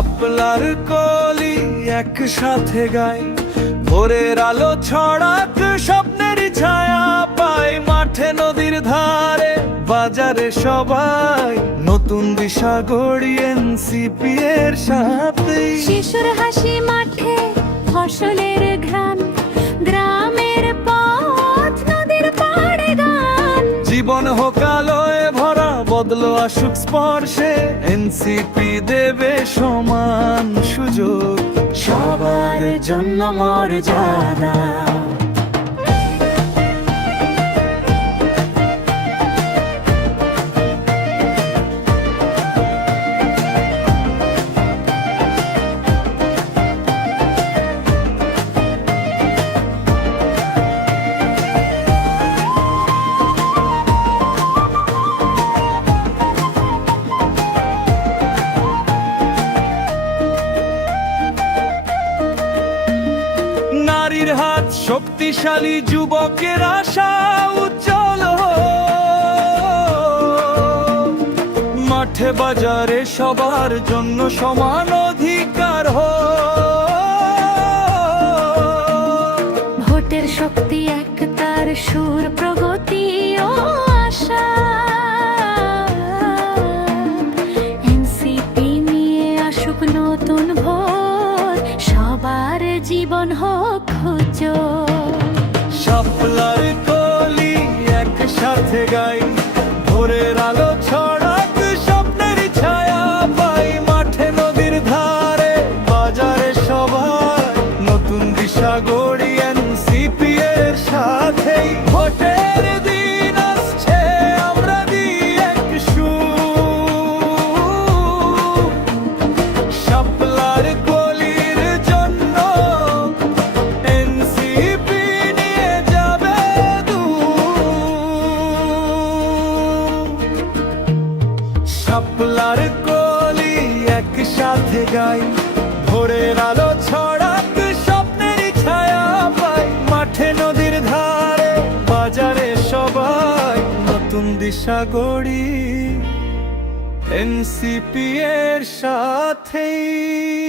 শাপলার কলি একসাথে গাই ভোরের আলো ছড়াক স্বপ্নের ছায়া পাই মাঠে নদীর ধারে। বাজারে সবাই নতুন দিশা গড়ি এনসিপি এর সাথে শিশুর হাসি মাঠে ফসলের ঘ্রাণ গ্রামের পথ নদীর পাড়ে গান। জীবন হোক ভরা বদলো আসুক স্পর্শে এনসিপি দেবে সমান সুযোগ। সবার জন্য মর্যাদা। শক্তিশালী যুবকের আশা উজ্জ্বল। মাঠে বাজারে সবার জন্য সমান অধিকার হোক। ভোটের শক্তি এক তার সুর, প্রগতি ও আশা এনসিপি নিয়ে আসুক নতুন ভোর সবার জীবন হোক একসাথে গাই। শাপলার কলি একসাথে গাই। ভোরের আলো ছড়াক স্বপ্নের ছায়া পাই। মাঠে নদীর ধারে, বাজারে সবাই নতুন দিশা গড়ি। এনসিপি এর সাথেই